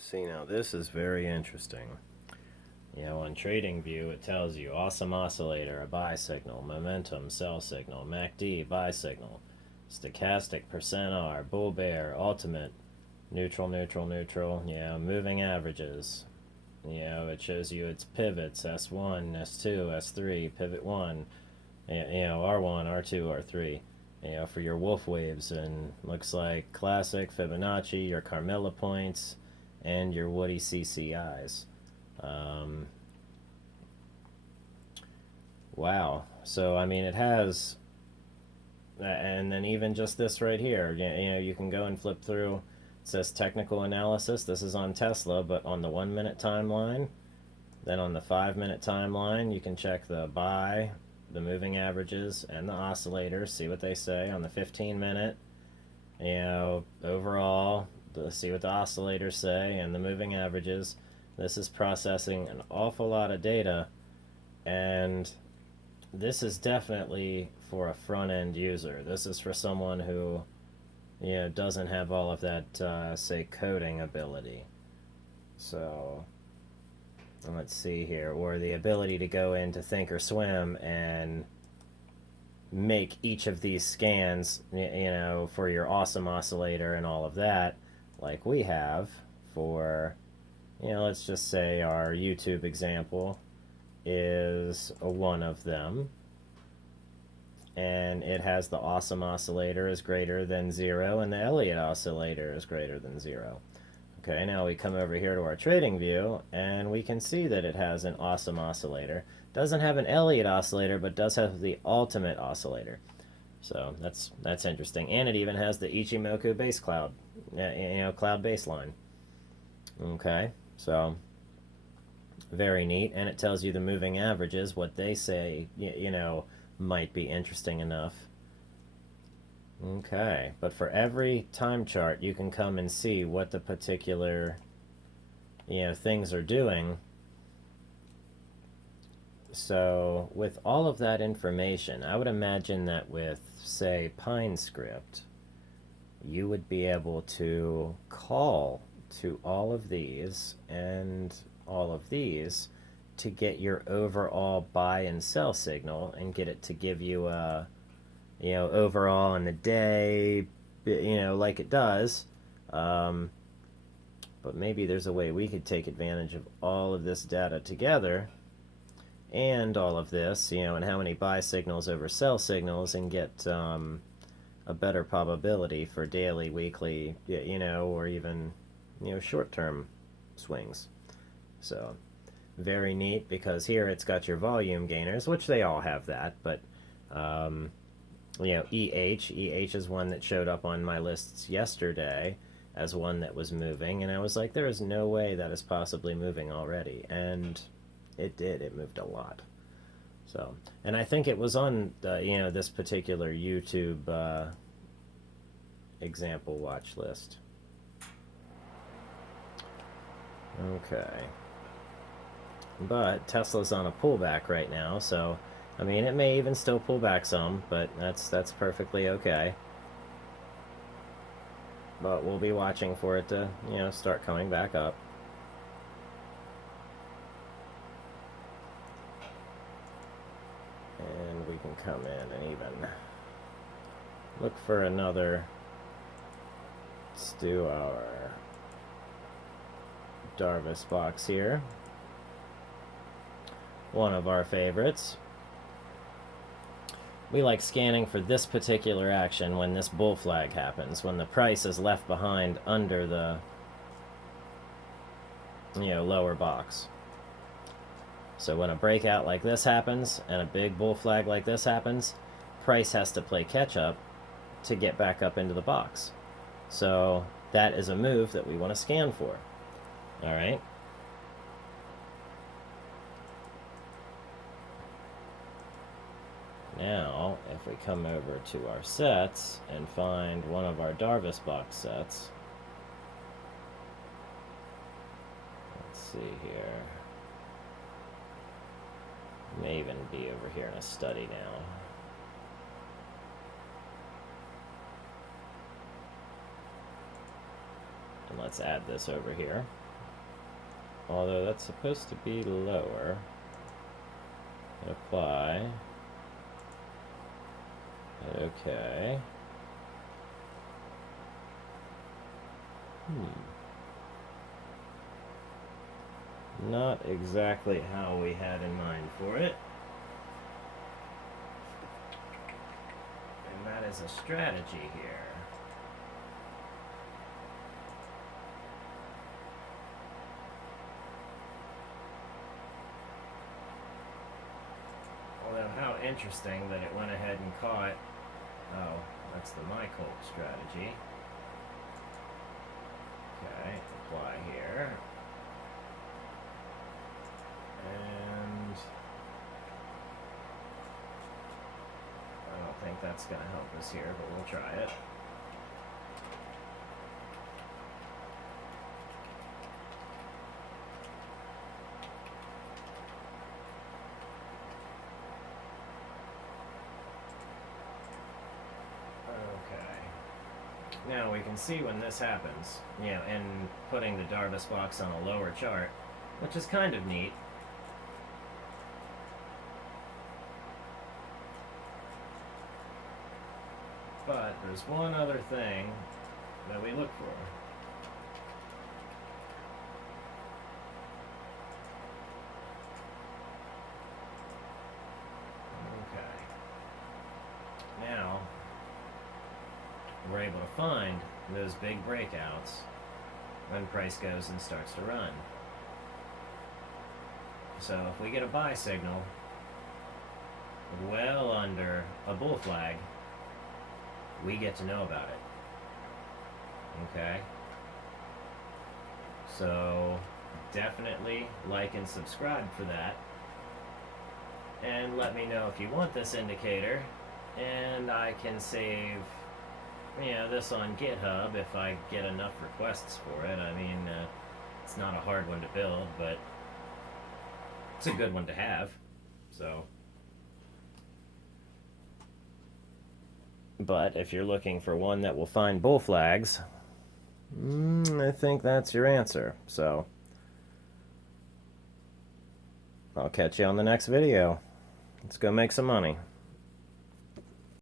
See, now this is very interesting. You know, on TradingView, it tells you awesome oscillator, a buy signal, momentum, sell signal, MACD, buy signal, stochastic, percent R, bull bear, ultimate, neutral, neutral, neutral, you know, moving averages. You know, it shows you its pivots, S1, S2, S3, pivot 1, you know, R1, R2, R3, you know, for your wolf waves, and looks like classic, Fibonacci, your Carmilla points, and your Woody CCIs. Um, wow. So, I mean, it has, and then even just this right here, you know, you can go and flip through. It says technical analysis. This is on Tesla, but on the 1 minute timeline, then on the 5 minute timeline, you can check the buy, the moving averages, and the oscillators, see what they say. On the 15 minute, you know, overall, see what the oscillators say and the moving averages. This is processing an awful lot of data, and this is definitely for a front end user. This is for someone who, you know, doesn't have all of that, say, coding ability. So let's see here, or the ability to go into ThinkOrSwim and make each of these scans, you know, for your awesome oscillator and all of that, like we have for, you know, let's just say our YouTube example is one of them, and it has the awesome oscillator is greater than 0 and the Elliott oscillator is greater than 0. Okay, now we come over here to our trading view and we can see that it has an awesome oscillator. Doesn't have an Elliott oscillator, but does have the ultimate oscillator. So that's interesting. And it even has the Ichimoku base cloud, you know, cloud baseline. Okay, so very neat. And it tells you the moving averages, what they say, you know, might be interesting enough. Okay, but for every time chart, you can come and see what the particular, you know, things are doing. So with all of that information, I would imagine that with, say, PineScript, you would be able to call to all of these and all of these to get your overall buy and sell signal and get it to give you a, you know, overall in the day, you know, like it does. But maybe there's a way we could take advantage of all of this data together and all of this, you know, and how many buy signals over sell signals, and get a better probability for daily, weekly, you know, or even, you know, short-term swings. So very neat, because here it's got your volume gainers, which they all have that, but you know, EH is one that showed up on my lists yesterday as one that was moving, and I was like, there is no way that is possibly moving already, and it did. It moved a lot. So, and I think it was on the, you know, this particular YouTube example watch list. Okay. But Tesla's on a pullback right now, so I mean, it may even still pull back some, but that's perfectly okay. But we'll be watching for it to, you know, start coming back up. And we can come in and even look for another. Let's do our Darvas box here. One of our favorites. We like scanning for this particular action when this bull flag happens, when the price is left behind under the, you know, lower box. So when a breakout like this happens and a big bull flag like this happens, price has to play catch up to get back up into the box. So that is a move that we want to scan for. All right. Now, if we come over to our sets and find one of our Darvas box sets, let's see here. May even be over here in a study now. And let's add this over here. although that's supposed to be lower. Hit apply. Hit OK. Not exactly how we had in mind for it. And that is a strategy here. Although how interesting that it went ahead and caught. Oh, that's the my Colt strategy. Okay, apply here. And I don't think that's going to help us here, but we'll try it. Okay. Now we can see when this happens, you know, and putting the Darvas box on a lower chart, which is kind of neat. But there's one other thing that we look for. Okay. Now, we're able to find those big breakouts when price goes and starts to run. So if we get a buy signal well under a bull flag, we get to know about it. Okay? So definitely like and subscribe for that. And let me know if you want this indicator, and I can save, you know, this on GitHub if I get enough requests for it. I mean, it's not a hard one to build, but it's a good one to have. So, but if you're looking for one that will find bull flags, I think that's your answer. So, I'll catch you on the next video. Let's go make some money.